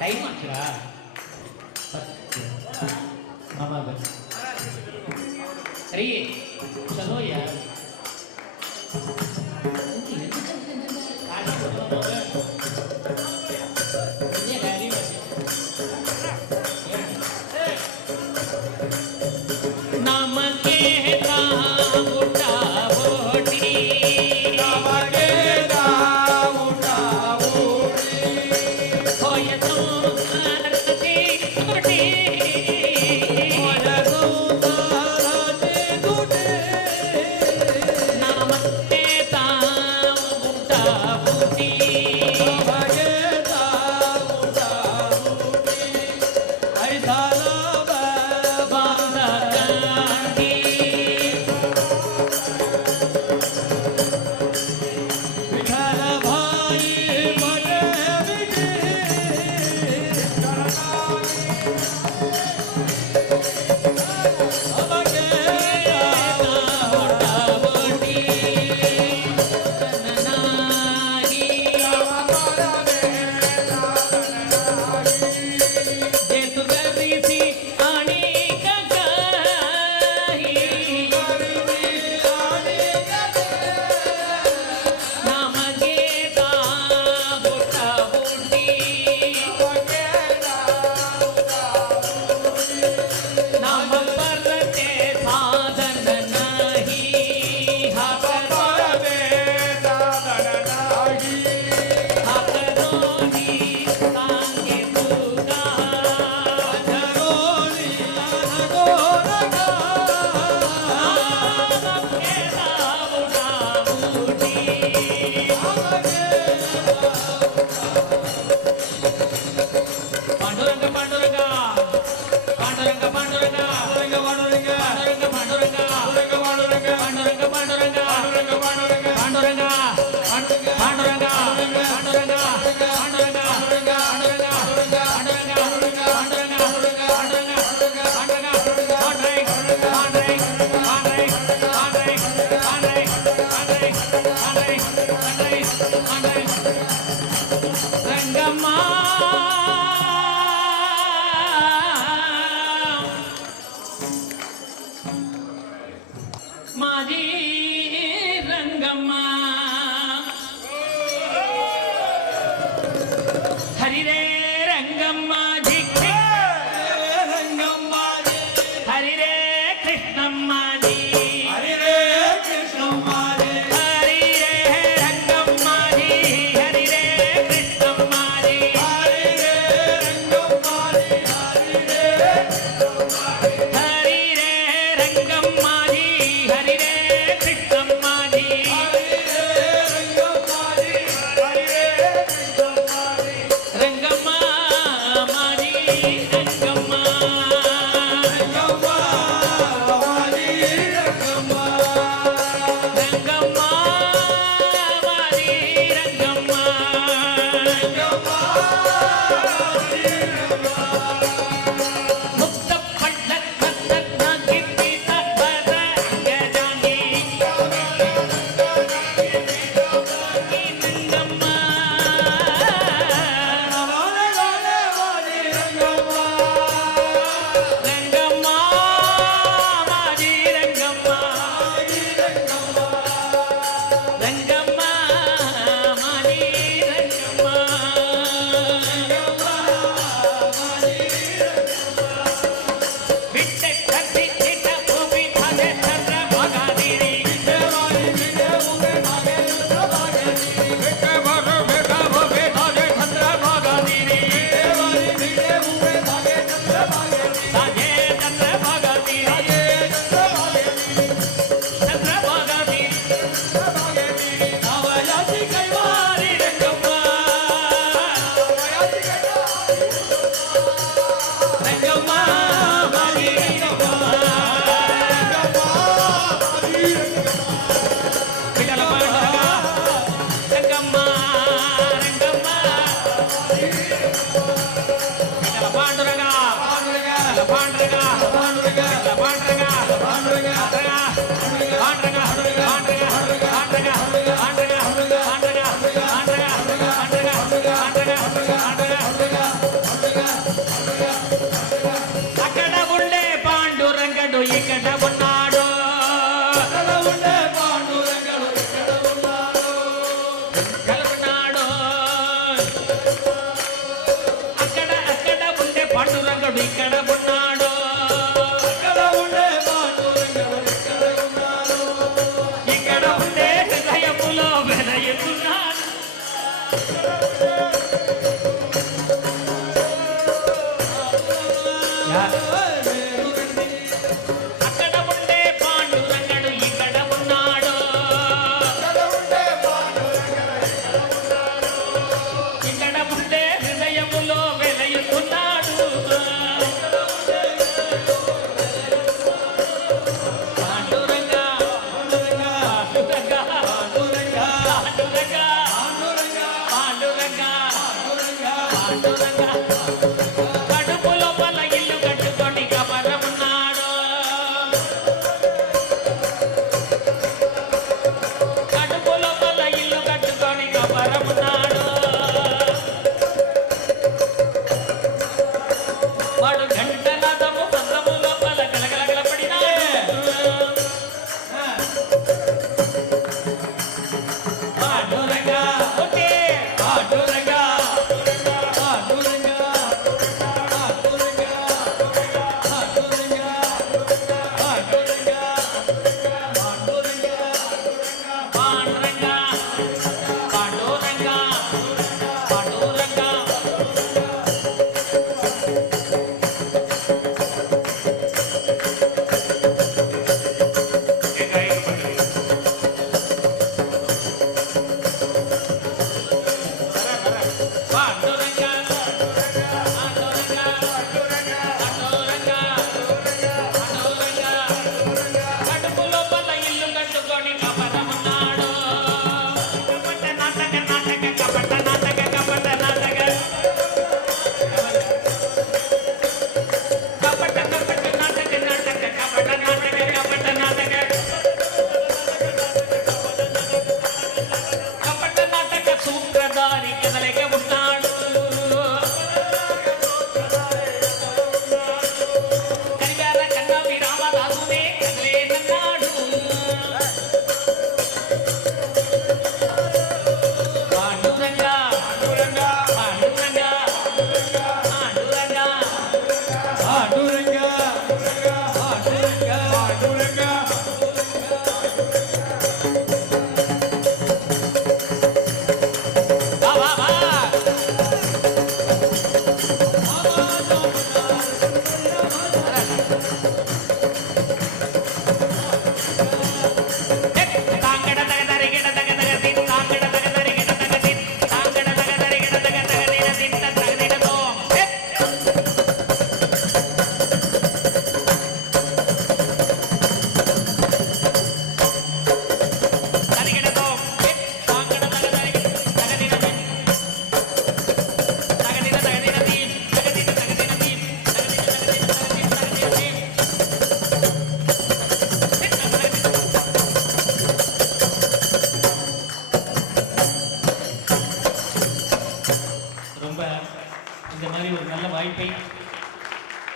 Time ஆச்சுடா. ஆமாங்க சரி चलो यार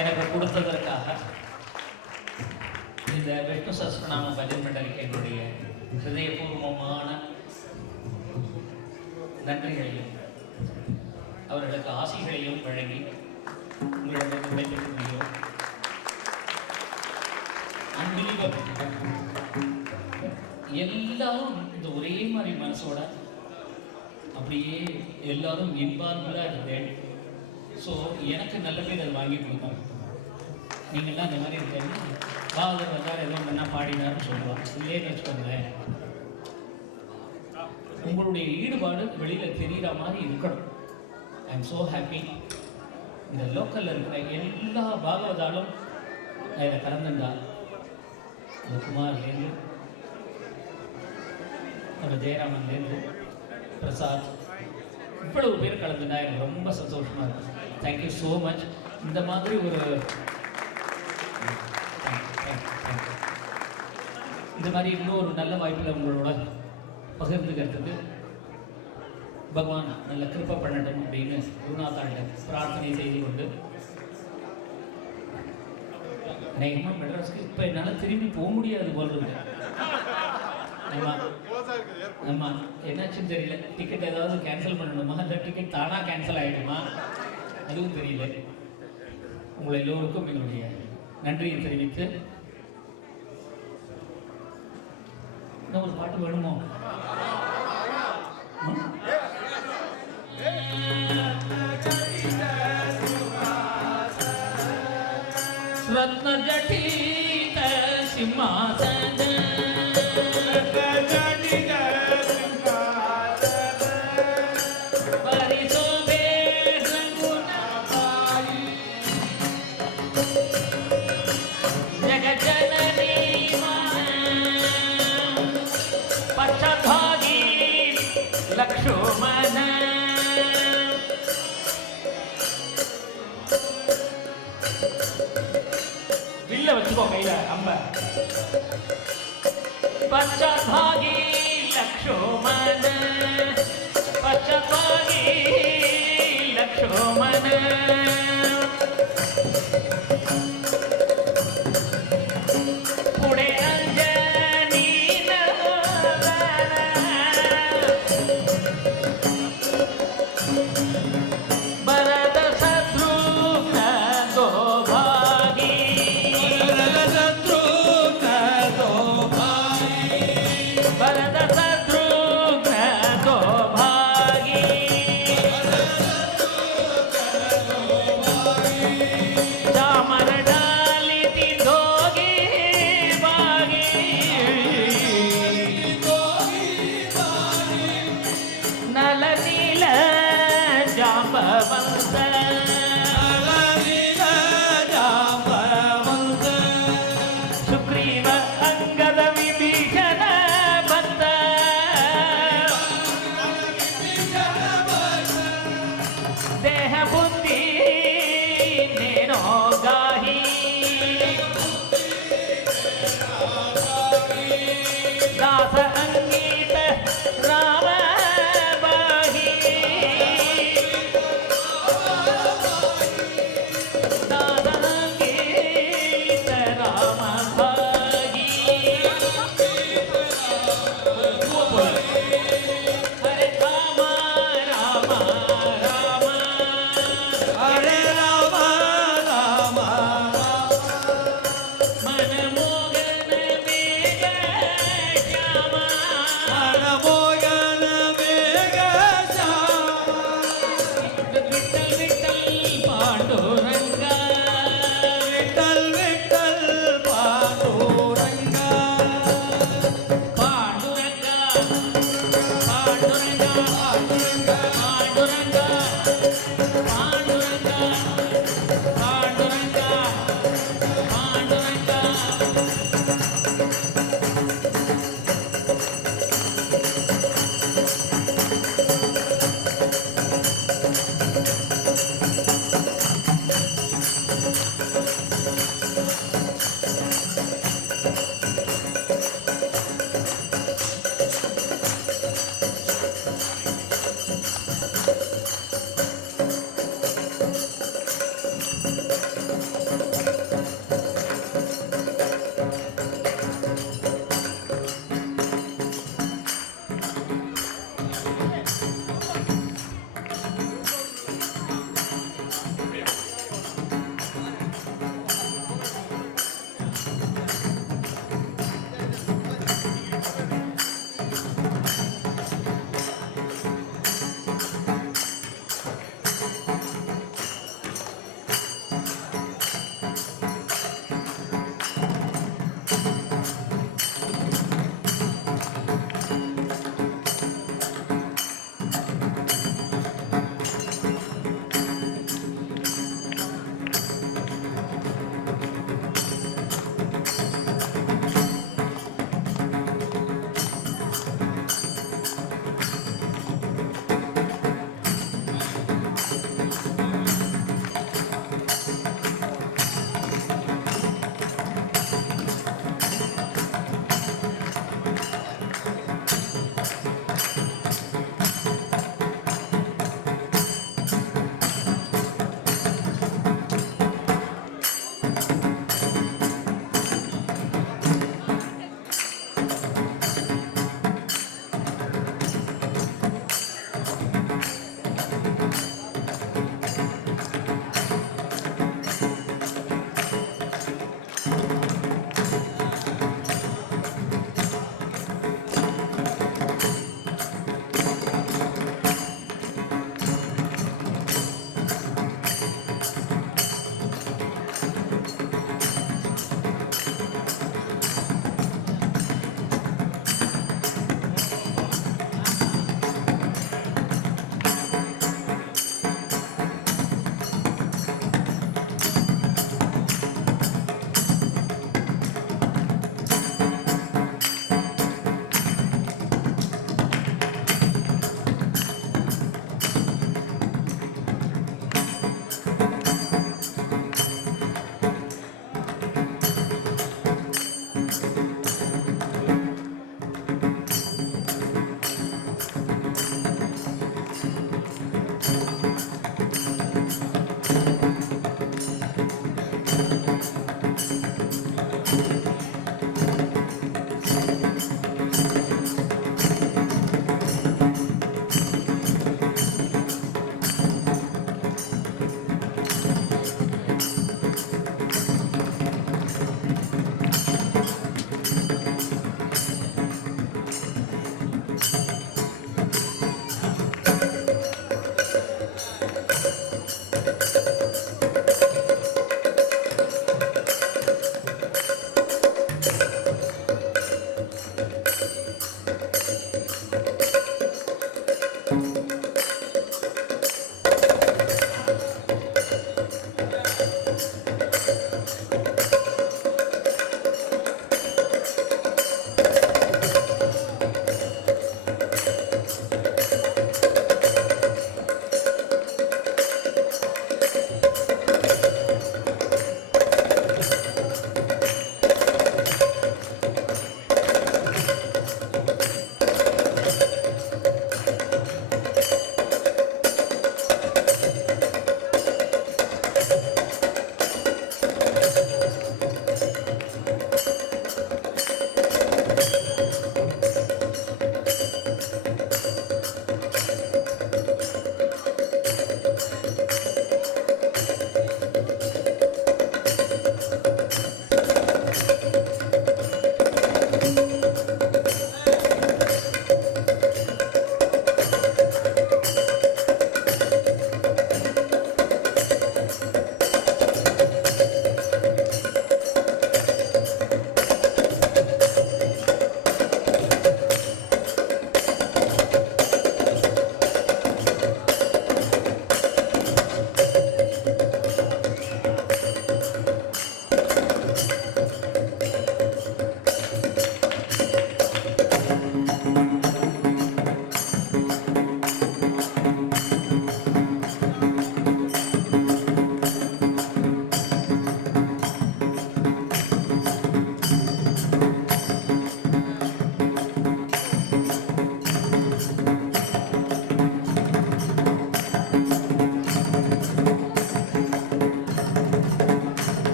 எனக்கு கொடுத்ததற்காக இந்த விஷ்ணு சஹஸ்ரநாம பஜன் மண்டலிக்கு என்னுடைய ஹிருதயபூர்வமான நன்றிகளையும் அவர்களுக்கு ஆசைகளையும் வழங்கி உங்களிடம் விடைபெற்று முடியும். எல்லாரும் இந்த ஒரே மாதிரி மனசோட அப்படியே எல்லாரும் இன்வால்வ்டாக இருந்தேன். ஸோ எனக்கு நல்ல பேர் அதை வாங்கி கொடுக்கும். நீங்கள்லாம் இந்த மாதிரி இருக்கீங்க, பாகர் வந்தார் ஏதோ என்ன பாடினார்னு சொல்லுவாங்க, இல்லைன்னு வச்சுக்கோங்களேன். உங்களுடைய ஈடுபாடு வெளியில் தெரிகிற மாதிரி இருக்கணும். I am so happy. இந்த லோக்கலில் இருக்கிற எல்லா பாகவதாலும் நான் இதை கலந்துண்டா, அந்த குமார்லேருந்து நம்ம ஜெயராமன்லேருந்து பிரசாத் இவ்வளவு பேர் கலந்துட்டா எனக்கு ரொம்ப சந்தோஷமாக இருக்கும். Thank you so much. இந்த மாதிரி ஒரு இந்த மாதிரி இன்னொரு நல்ல வாய்ப்பில் உங்களோட பகிர்ந்துக்கிறதுக்கு பகவான் நல்ல கிருப்பை பண்ணட்டும் அப்படின்னு குருநாத்தாண்ட பிரார்த்தனை செய்து கொண்டு அநேகமாக மெட்ராஸ்க்கு இப்போ என்னால் திரும்பி போக முடியாது போல் இருக்கு. ஆமாம், என்னாச்சுன்னு தெரியல. டிக்கெட் ஏதாவது கேன்சல் பண்ணணுமா, இல்லை டிக்கெட் தானாக கேன்சல் ஆகிடுமா, அதுவும் தெரியல. உங்களை எல்லோருக்கும் எங்களுடைய நன்றியை தெரிவித்து இன்னும் ஒரு பாட்டு வேணுமோ? ரத்ன ஜடித சிம்மாசன லக்ஷ்மண வில்ல வச்சுக்கோ கையில அம்ப. பச்சபாகி Lakshmana பச்சபாகி Lakshmana Oh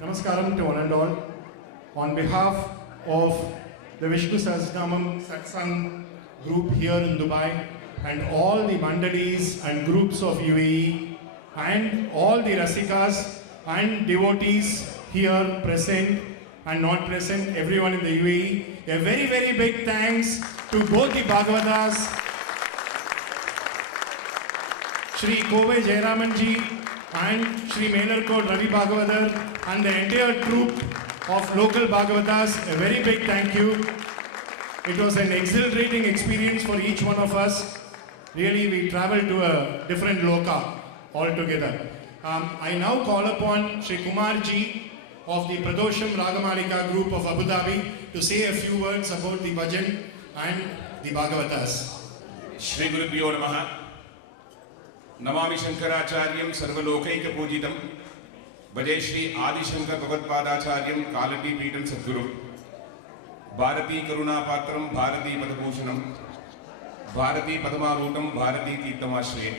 Namaskaram to one and all. On behalf of the Vishnu Sahasranamam Satsang group here in Dubai and all the mandalis and groups of UAE and all the Rasikas and devotees here present and not present, everyone in the UAE, a very, very big thanks to both the Bhagavatas, Shri Kovai Jayaramanji and Shri Melarkot Ravi Bhagavathar and the entire troupe of local Bhagavatas, a very big thank you. It was an exhilarating experience for each one of us. Really, we traveled to a different loka altogether. I now call upon Shri Kumarji of the Pradosham Ragamalika group of Abu Dhabi to say a few words about the bhajan and the Bhagavatas. Shri Gurubhyo Namaha. Namami Shankaracharyam Sarvalokaika Pujitam Bhajai Shri Adi Shankar Bhagatpadacharyam Kalati Peetam Sadguru Bharati Karuna Patram Bharati Padabhushanam Bharati Padamarutam Bharati Teethamashriye.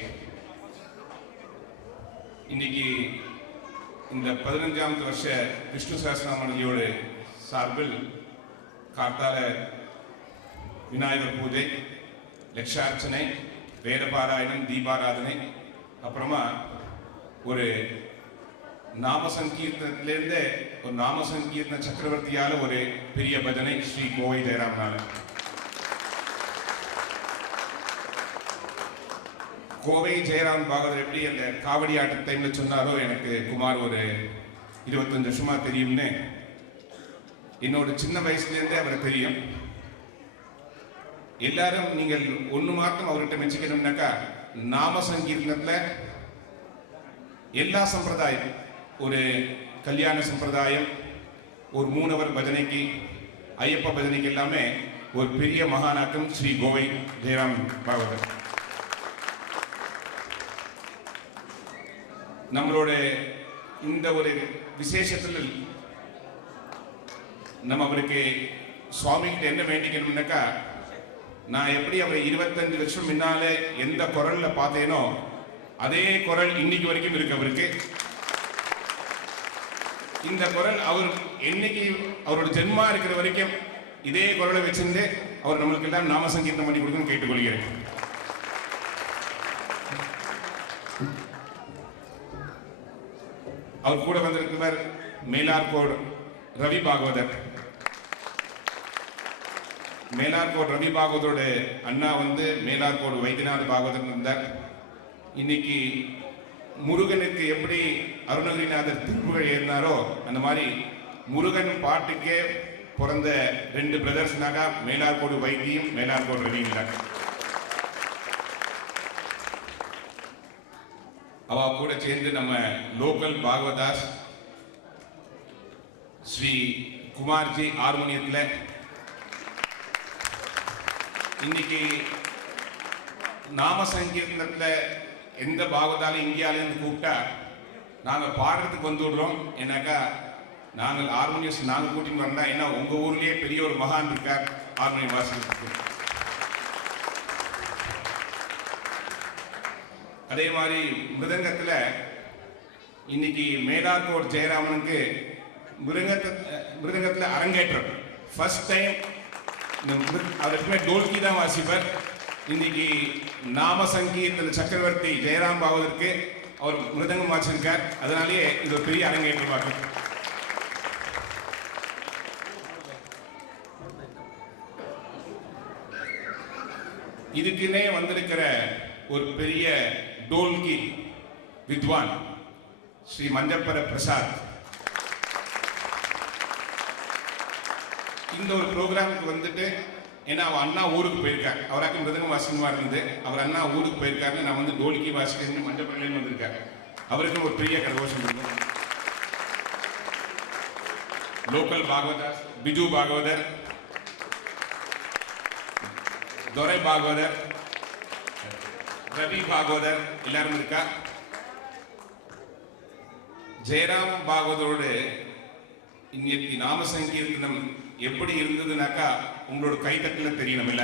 இன்னைக்கு இந்த 15வது வருஷ விஷ்ணு சஹஸ்ரநாமயோட சார்பில் கார்த்தால விநாயகர் பூஜை, லட்சார்ச்சனை, வேதபாராயணம், தீபாராதனை, அப்புறமா ஒரு நாம சங்கீர்த்தனத்திலேருந்து ஒரு நாம சங்கீர்த்தன சக்கரவர்த்தியால ஒரு பெரிய பஜனை ஸ்ரீ கோவை ஜெயராமனால. கோவை ஜெயராம் பாகவதர் எப்படி அந்த காவடி ஆட்ட டைம்ல சொன்னாரோ, எனக்கு குமார் ஒரு 25 வருஷமா தெரியும்னு. என்னோட சின்ன வயசுலேருந்தே அவரை தெரியும். எல்லாரும் நீங்கள் ஒன்று மாத்திரம் அவர்கிட்ட மெச்சிக்கணும்னாக்கா, நாம சங்கீர்த்தனத்தில் எல்லா சம்பிரதாயம், ஒரு கல்யாண சம்பிரதாயம், ஒரு மூணவர் பஜனைக்கு, ஐயப்ப பஜனைக்கு எல்லாமே ஒரு பெரிய மகானாக்கம் ஸ்ரீ கோவை ஜெயராம் பாகவதர். நம்மளோட இந்த ஒரு விசேஷத்தில் நம்ம அவருக்கு சுவாமிகிட்ட என்ன வேண்டிக்கணும்னாக்கா, நான் எப்படி அவரை 25 வருஷம் முன்னாலே எந்த குரல்ல பார்த்தேனோ அதே குரல் இன்னைக்கு வரைக்கும் இருக்கு அவருக்கு. இந்த குரல் அவர் என்னைக்கு அவரோட ஜென்மா இருக்கிற வரைக்கும் இதே குரலை வச்சிருந்து அவர் நம்மளுக்கு எல்லாம் நாம சங்கீர்த்தம் பண்ணி கொடுக்கணும்னு கேட்டுக்கொள்கிறேன். அவர் கூட வந்திருக்கிறவர் மேலார்கோட் ரவி பாகவதர். மேலார்கோட் ரவி பாகவதோட அண்ணா மேலார்கோடு வைத்தியநாத பாகவதர் இருந்தார். இன்னைக்கு முருகனுக்கு எப்படி அருணகிரிநாதர் திருப்புகழ் ஏறினாரோ அந்த மாதிரி முருகன் பாட்டுக்கே பிறந்த 2 பிரதர்ஸ்னாக மேலார்கோடு வைத்தியம், மேலார்கோடு ரவிங்கிறார். அவ கூட சேர்ந்து நம்ம லோக்கல் பாகவதாஸ் ஸ்ரீ குமார்ஜி ஹார்மோனியத்தில் இன்னைக்கு நாம சங்கீர்த்தனத்தில் எந்த பாகவதாலும் இந்தியாவிலேருந்து கூப்பிட்டா நாங்கள் பாடுறதுக்கு வந்து விடுறோம். ஏன்னாக்கா நாங்கள் ஹார்மோனியஸ் நாங்கள் கூட்டின்னு வரண்டா, ஏன்னா உங்கள் ஊர்லேயே பெரிய ஒரு மகான் இருக்கார் ஹார்மோனியம் வாசிக்கிறதுக்கு. அதே மாதிரி மிருதங்கத்தில் இன்னைக்கு மேலார்கோட் ஜெயராமனுக்கு மிருதங்கத்தில் அரங்கேற்றம் ஃபர்ஸ்ட் டைம். அவருக்குமே டோல்கி தான் வாசிப்பார். இன்னைக்கு நாம சங்கீர்த்தன சக்கரவர்த்தி ஜெயராம் பாவதற்கு அவர் மிருதங்கம் வாசிச்சிருக்கார். அதனாலேயே இது ஒரு பெரிய அரங்கேற்றமாக. இதுக்குன்னே வந்திருக்கிற ஒரு பெரிய டோல்கி வித்வான் ஸ்ரீ மஞ்சப்பர பிரசாத். இந்த ஒரு ப்ரோக்ராமுக்கு ஏன்னா அவன் அண்ணா ஊருக்கு போயிருக்காரு. அவராக்கு மிருதங்கம் வாசிக்கணுமா இருந்து அவர் அண்ணா ஊருக்கு போயிருக்காரு. நான் டோல்கி வாசிக்கிறேன்னு மஞ்சப்பரலேருந்து வந்திருக்காரு. அவருக்கு ஒரு பெரிய கரகோஷம் இருக்கும். லோக்கல் பாகவதாஸ் பிஜு பாகவதர், துரை பாகவதர், ரவி பாகவதர் எல்லாரும் இருக்கா. ஜெயராம் பாகவதரோடு இன்னைக்கு நாம சங்கீர்த்தனம் எப்படி இருந்ததுனாக்கா, உங்களோட கைத்தட்டல தெரியணும் இல்ல.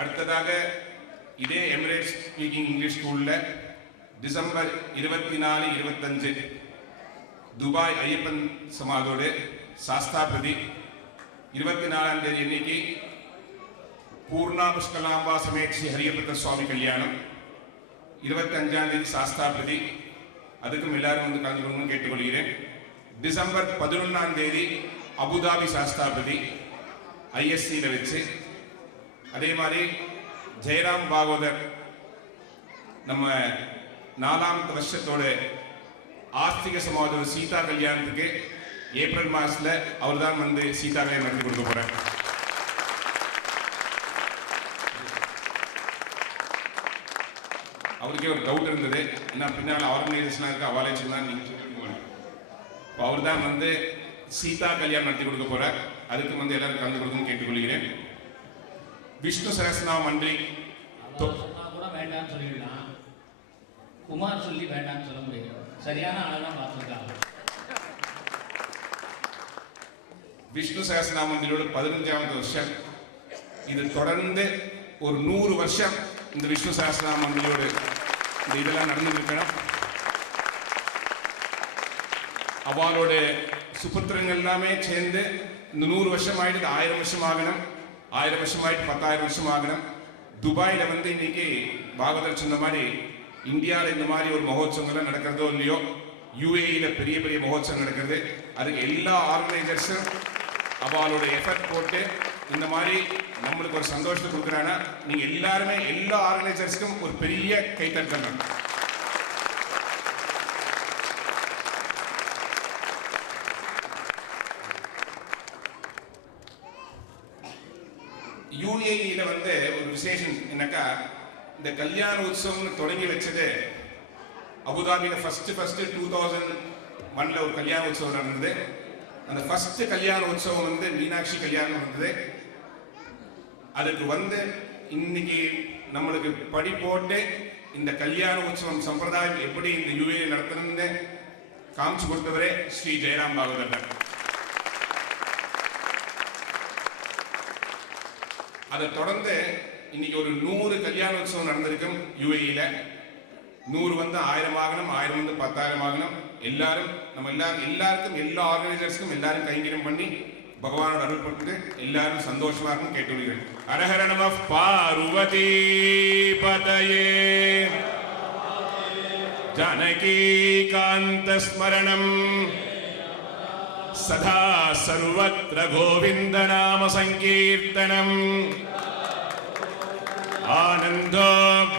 அடுத்ததாக இதே எமிரேட்ஸ் ஸ்பீக்கிங் இங்கிலீஷ் ஸ்கூல்ல டிசம்பர் 24-25 துபாய் ஐயப்பன் சமாதோடு சாஸ்தாபிரதி 24ஆம் தேதி இன்னைக்கு பூர்ணா புஷ்கலாம்பா சமேத் ஸ்ரீ ஹரியபத்ர சுவாமி கல்யாணம், 25ஆம் தேதி சாஸ்தாபிரதி. அதுக்கும் எல்லாரும் வந்து கலந்துக்கணும்னு கேட்டுக்கொள்கிறேன். டிசம்பர் 11ஆம் தேதி அபுதாபி சாஸ்தாபிரதி ஐஎஸ்சியில் வச்சு. அதே மாதிரி ஜெயராம் பாகவதர் நம்ம 4ஆம் வருஷத்தோட ஆஸ்திக சமாதோட சீதா கல்யாணத்துக்கு ஏப்ரல் மாசத்துல அவர் தான் வந்து சீதா கல்யாணம் நடத்தி கொடுக்க போறார். அவருக்கே ஒரு டவுட் இருந்தது, என்ன பின்னால் ஆர்கனைசேஷனாக இருக்க அவாலேஷன் தான் நீங்க இப்போ அவர் தான் வந்து சீதா கல்யாணம் நடத்தி கொடுக்க போறார். அதுக்கு வந்து எல்லாரும் கலந்து கொடுக்கணும்னு கேட்டுக்கொள்கிறேன். விஷ்ணு சகஸ்ரநாம மந்திரி சொன்னா கூட வேண்டாம்னு சொல்லிடலாம், குமார் சொல்லி வேண்டாம்னு சொல்ல முடியாது. சரியான ஆளெல்லாம் பார்த்துருக்காங்க. விஷ்ணு சகஸ்ரநாம மந்திரியோட 15ஆவது வருஷம். இது தொடர்ந்து ஒரு 100 வருஷம் இந்த விஷ்ணு சகஸ்ரநாம மந்திரியோட இந்த இதெல்லாம் நடந்து இருக்கணும். அவளோட சுபத்திரங்கள் எல்லாமே சேர்ந்து இந்த 100 வருஷம் ஆயிட்டு 1000 வருஷம் ஆகணும், 1000 வருஷம் ஆயிட்டு 10,000 வருஷம் ஆகணும். துபாயில வந்து இன்னைக்கு பாகவதர் சொன்ன மாதிரி இந்தியாவில் இந்த மாதிரி ஒரு மகோத்சவங்கள்லாம் நடக்கிறதோ இல்லையோ, யூஏஇல பெரிய பெரிய மகோத்சவம் நடக்கிறது. அதுக்கு எல்லா ஆர்கனைசர்ஸும் அவளோட எஃபர்ட் போட்டு இந்த மாதிரி நம்மளுக்கு ஒரு சந்தோஷத்தை கொடுக்குறாங்கன்னா நீங்க எல்லாருமே எல்லா ஆர்கனைசர்ஸ்க்கும் ஒரு பெரிய கைத்தட்டணும். யூஏஇல வந்து ஒரு விசேஷம் என்னக்கா, இந்த கல்யாண உற்சவம்னு தொடங்கி வச்சது அபுதாபியில ஃபர்ஸ்ட் 2001ல ஒரு கல்யாண உற்சவம் நடந்தது. அந்த ஃபர்ஸ்ட் கல்யாண உற்சவம் வந்து மீனாட்சி கல்யாணம் நடந்தது. அதுக்கு வந்து இன்னைக்கு நம்மளுக்கு படி போட்டு இந்த கல்யாண உற்சவம் சம்பிரதாயம் எப்படி இந்த யூஏ நடத்தணும்னு காமிச்சு கொடுத்தவரே ஸ்ரீ ஜெயராம் பாகவதர். அதை தொடர்ந்து இன்னைக்கு ஒரு 100 கல்யாண உற்சவம் நடந்திருக்கும் யூஏஇல. 100 வந்து 1000 ஆகணும், 1000 வந்து 10,000 ஆகணும். எல்லாரும் நம்ம எல்லாருக்கும் எல்லா ஆர்கனைசர்ஸ்க்கும் எல்லாரும் கைங்கரியம் பண்ணி பகவானோட அருள் கொடுத்து எல்லாரும் சந்தோஷமா இருக்கும் கேட்டுள்ளீர்கள். ஹரஹர நம பார்வதி பதயே ஜானகி காந்த ஸ்மரணம் சதா சர்வத்ர கோவிந்த நாம சங்கீர்த்தனம் ஆனந்தோ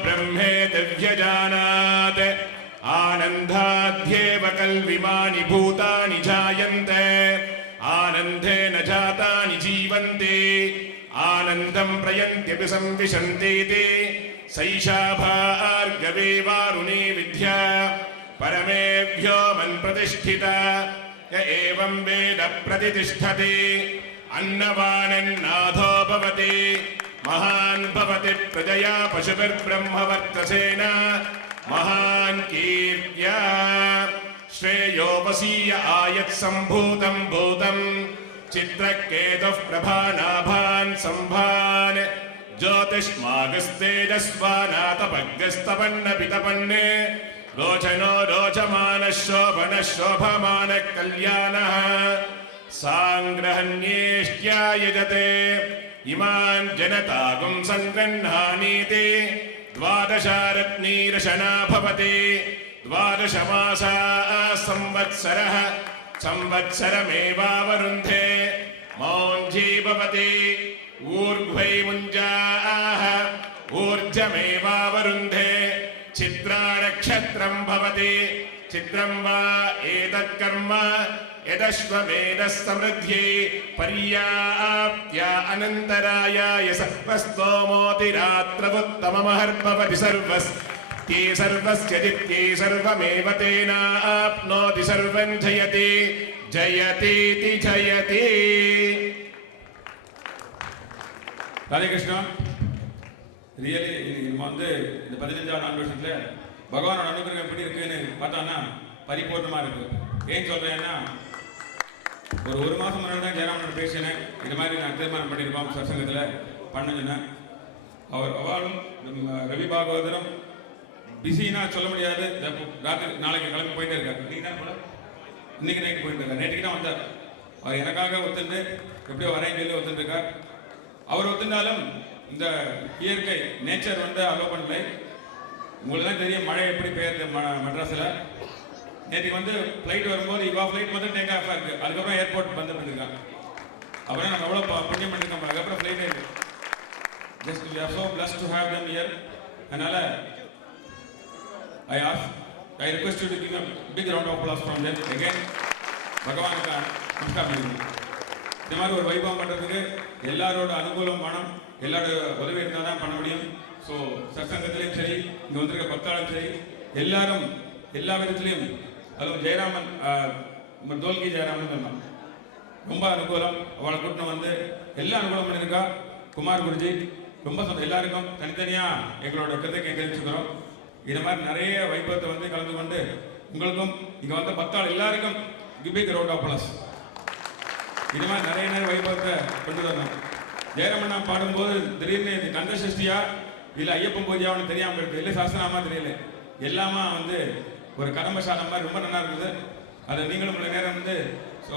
பிரம்மே திவ்யஜானாத் ஆனந்தாத்யேவ கல்விமானி பூதானி ஜாயந்தே ஆனந்தேன ஜாதானி ஜீவந்தே ஆனந்தம் பிரயந்த்யபி சம்விசந்தேதே சைஷா பார்கவே வாருணே வித்யா பரமேभ्यो மன் பிரதிஷ்ഠிதா ய ஏவம் வேத பிரதிஷ்டதே अन्नवानन्नाथो भवति महान् भवति प्रजया पशुभिर्ब्रह्मवर्चसेन महान् कीर्त्या श्रेयो वसीय आयत्सम्भूतं भूतं चित्रकेतुः प्रभानाभान् सम्भान् ज्योतिष्मागस्तेजस्वानातपग्गस्तपन्नपितपन्ने रोचनो रोचमानः शोभनः शोभमानः कल्याणः सांग्रहण्येष्ट्या यजते इमान् जनतागुं सङ्गृह्णानीति द्वादशारत्नीरशना भवति 12 मासाः संवत्सरः संवत्सरमेवावरुन्धे मौञ्जी भवति ऊर्ध्वै मुञ्जाः ऊर्जमेवावरुन्धे चित्रानक्षत्रं भवति चित्रं वा एतत्कर्म यदश्वमेधः समृद्ध्यै पर्याप्त्या अनन्तरायाय सर्वस्तोमोतिरात्रवुत्तममहर्भवति सर्वस्त्यै सर्वस्य जित्यै सर्वमेव तेनाप्नोति सर्वं जयति जयतीति जयति. राधे कृष्ण. ரியலி நம்ம வந்து இந்த 15ஆம் ஆண்டு வருஷத்தில் பகவானோட அனுகிரகம் எப்படி இருக்குன்னு பார்த்தோன்னா பரிபூர்ணமாக இருக்குது. ஏன் சொல்கிறேன்னா ஒரு மாதம் முன்னாடி தான் ஜெயராமனோட பேசினேன். இது மாதிரி நான் தீர்மானம் பண்ணியிருக்கோம் சத்சங்கத்தில் பண்ணுங்கன்னா அவளும் ரவி பாகவதரும் பிஸின்னா சொல்ல முடியாது. ராத்திரி நாளைக்கு கிளம்பி போயிட்டே இருக்காரு. இன்னைக்கு தான் போல இன்னைக்கு நைட்டு போயிட்டு இருக்காரு. நேற்றுக்கு தான் வந்தார். அவர் எனக்காக ஒத்துண்டு எப்படியோ வரேன்னு சொல்லி ஒத்துட்டுருக்கார். அவர் ஒத்துண்டாலும் இந்த இயற்கை நேச்சர் வந்து அலோ பண்ணலை. உங்களுக்கு தான் தெரியும் மழை எப்படி பெய்யுது மெட்ராஸில். நேற்றுக்கு வந்து ஃப்ளைட் வரும்போது இவா ஃப்ளைட் வந்து டேக் ஆஃப் இருக்குது. அதுக்கப்புறம் ஏர்போர்ட் வந்து பண்ணியிருக்காங்க. அப்புறம் நம்ம எவ்வளோ புண்ணியம் பண்ணியிருக்கோம். அதுக்கப்புறம் ஃப்ளைட்டே இருக்குது. Just we are so blessed to have them here. அதனால் I request you to give a big round of applause from them again. பகவானுக்கு நமஸ்காரம் பண்ணிக்கணும். இந்த மாதிரி ஒரு வைபவம் பண்ணுறதுக்கு எல்லாரோட அனுகூலம் வேணும். எல்லாரோட உதவி இருந்தால் தான் பண்ண முடியும். ஸோ சத்சங்கத்திலையும் சரி, இங்கே வந்திருக்க பக்தாலும் சரி, எல்லாரும் எல்லா விதத்துலையும், அதுவும் ஜெயராமன் தோல்கி ஜெயராமன் சொன்னான், ரொம்ப அனுகூலம். அவளை கூட்டின வந்து எல்லா அனுகூலம் பண்ணியிருக்கா. குமார் குருஜி ரொம்ப எல்லாருக்கும் தனித்தனியாக எங்களோட கருத்தை தெரிவிச்சுக்கிறோம். இது மாதிரி நிறைய வைபவத்தை வந்து கலந்து கொண்டு உங்களுக்கும் இங்கே வந்த பக்தாள் எல்லாருக்கும் பிக் ரவுண்ட் ஆஃப் அப்ளாஸ். இது மாதிரி நிறைய வைபவத்தை கொண்டு வரணும். ஜெயராமண்ணா பாடும்போது திடீர்னு இது கந்த சஷ்டியா இல்லை ஐயப்பன் பூஜையான்னு தெரியாமல் இருக்கு, இல்லை சாஸ்திரமா தெரியல, எல்லாமா வந்து ஒரு கடம்பசாலம் மாதிரி ரொம்ப நல்லா இருக்குது. அதை நீங்களும் உள்ள நேரம் வந்து ஸோ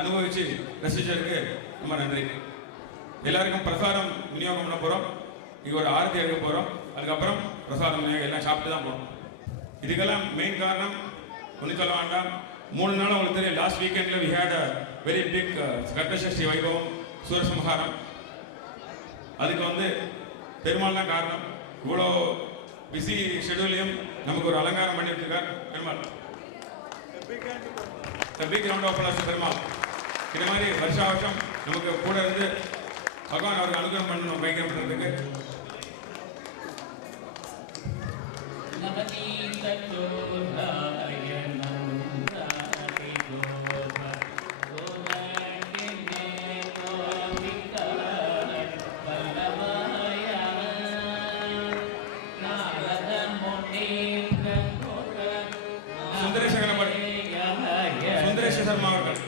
அனுபவிச்சு ரசிச்சதுக்கு ரொம்ப நன்றி. எல்லாருக்கும் பிரசாதம் விநியோகம் பண்ண போகிறோம். இங்கே ஒரு ஆரத்தி எடுக்க போகிறோம். அதுக்கப்புறம் பிரசாதம் எல்லாம் சாப்பிட்டு தான் போகிறோம். இதுக்கெல்லாம் மெயின் காரணம் ஒன்றும் சொல்ல வேண்டாம். 3 நாள் உங்களுக்கு தெரியும். லாஸ்ட் வீக்கெண்டில் we had a very big கர்த்தசஷ்டி வைபவம், சூரசம்ஹாரம். அதுக்கு வந்து பெருமாள் தான் காரணம். இவ்வளோ பிஸி ஷெடியூலையும் நமக்கு ஒரு அலங்காரம் பண்ணி வச்சிருக்கார் Perumal. Big round of applause Perumal. இந்த மாதிரி வருஷம் நமக்கு கூட இருந்து பகவான் அவருக்கு அனுகிரகம் பண்ணணும் பயங்கரம் பண்ணுறதுக்கு. சுந்தரேஷ சர்மா அவர்கள்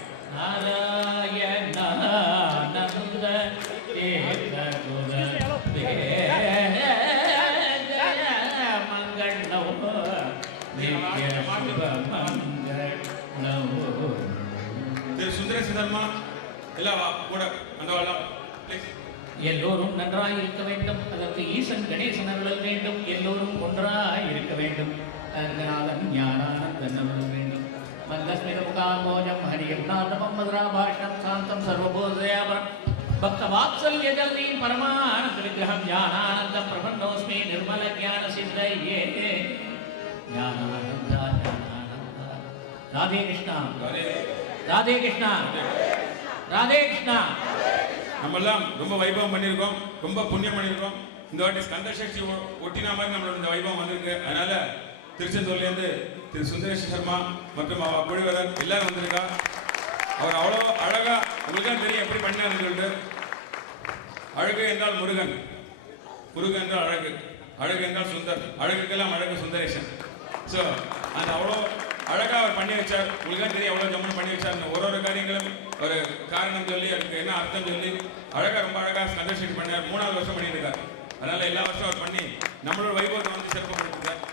சுந்தரேஷ சர்மா எல்லாம் கூட அந்த எல்லோரும் நன்றாய் இருக்க வேண்டும். அதற்கு ஈசன் கணேசன் அருளல் வேண்டும். எல்லோரும் ஒன்றாய் இருக்க வேண்டும். அதனாலன் ஞானானந்தன் அருளல் வேண்டும். மந்தஸ்மித முகாமோஜம் ஹரியம் நாதமம் மதுராபாஷம் சாந்தம் சர்வபோதயாபரம் பக்தவாத்சல்ய ஜல்தீம் பரமானந்த விக்கிரகம் ஞானானந்தம் பிரபன்னோஸ்மி நிர்மல ஞான சித்தையே ஞானானந்தா ஞானானந்தா. ராதே கிருஷ்ணா, ராதே கிருஷ்ணா, ராதே கிருஷ்ணா. நம்மெல்லாம் ரொம்ப வைபவம் பண்ணியிருக்கோம், ரொம்ப புண்ணியம் பண்ணியிருக்கோம். இந்த வாட்டி ஸ்கந்த சஷ்டி ஒட்டினா மாதிரி நம்மளோட இந்த வைபவம் வந்திருக்கு. அதனால திருச்செந்தூர்லேருந்து திரு சுந்தரேஷ சர்மா மற்றும் குழுவினர் எல்லாரும் வந்திருக்கா. அவர் அவ்வளோ அழகா, உங்களுக்கு தான் தெரியும் எப்படி பண்ணாருன்னு சொல்லிட்டு. அழகு என்றால் முருகன், முருகன் என்றால் அழகு, அழகு என்றால் சுந்தர், அழகுக்கெல்லாம் அழகு சுந்தரேசன். ஸோ அந்த அவ்வளோ அழகாக அவர் பண்ணி வச்சார். உங்களுக்கு தான் தெரியும் எவ்வளோ ஜம்முன்னு பண்ணி வச்சார். ஒரு காரியங்களும் ஒரு காரணம் சொல்லி அதுக்கு என்ன அர்த்தம் சொல்லி அழகாக ரொம்ப அழகாக சந்தர்ஷன் பண்ணார். 3வது வருஷம் பண்ணிட்டு இருக்கார். அதனால எல்லா வருஷம் அவர் பண்ணி நம்மளோட வைபவத்தை வந்து சிறப்புப்படுத்திருக்கார்.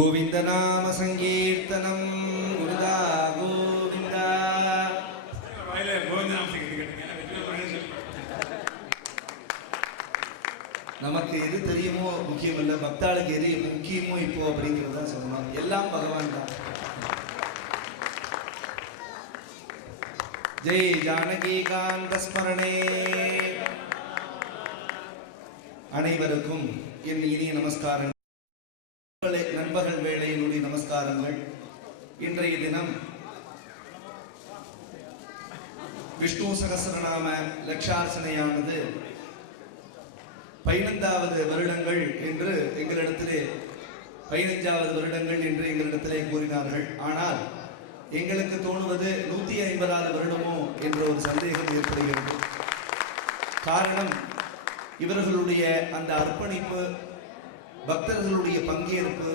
गोविन्दनाम सङ्कीर्तनं गुरुदा गोविन्द வாயில கோவிந்தநாம கேட்டீங்க. நமக்கு எது தெரியுமோ முக்கியம் இல்லை, பக்தாளுக்கு எது முக்கியமோ இப்போ அப்படிங்கிறது தான் சொல்லணும். எல்லாம் பகவான் தான். ஜெய் ஜானகி காந்த ஸ்மரணே. அனைவருக்கும் என் இனிய நமஸ்காரங்கள். நண்பகல் வேளையினுடைய நமஸ்காரங்கள். இன்றைய தினம் விஷ்ணு சகஸ்ரநாம லட்சார்ச்சனையானது 15வது வருடங்கள் என்று எங்களிடத்திலே 15வது வருடங்கள் என்று எங்களிடத்திலே கூறினார்கள். ஆனால் எங்களுக்கு தோணுவது 150வது வருடமோ என்ற ஒரு சந்தேகம் ஏற்படுகிறது. காரணம், இவர்களுடைய அந்த அர்ப்பணிப்பு, பக்தர்களுடைய பங்கேற்பு